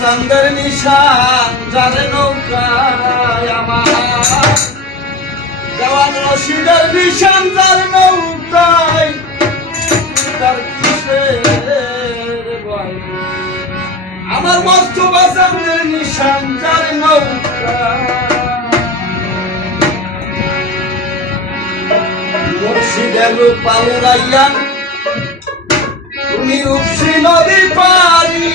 চন্দ্রের নিশান, যারে নৌকায় আমার। দেওয়ান রশিদের নিশান, যার নৌকায় তার আমার মস্ত বাসান্দের নিশান, যার নৌকায়। মুর্শিদের রূপা রাইয়া, তুমি রূপসী নদী পারি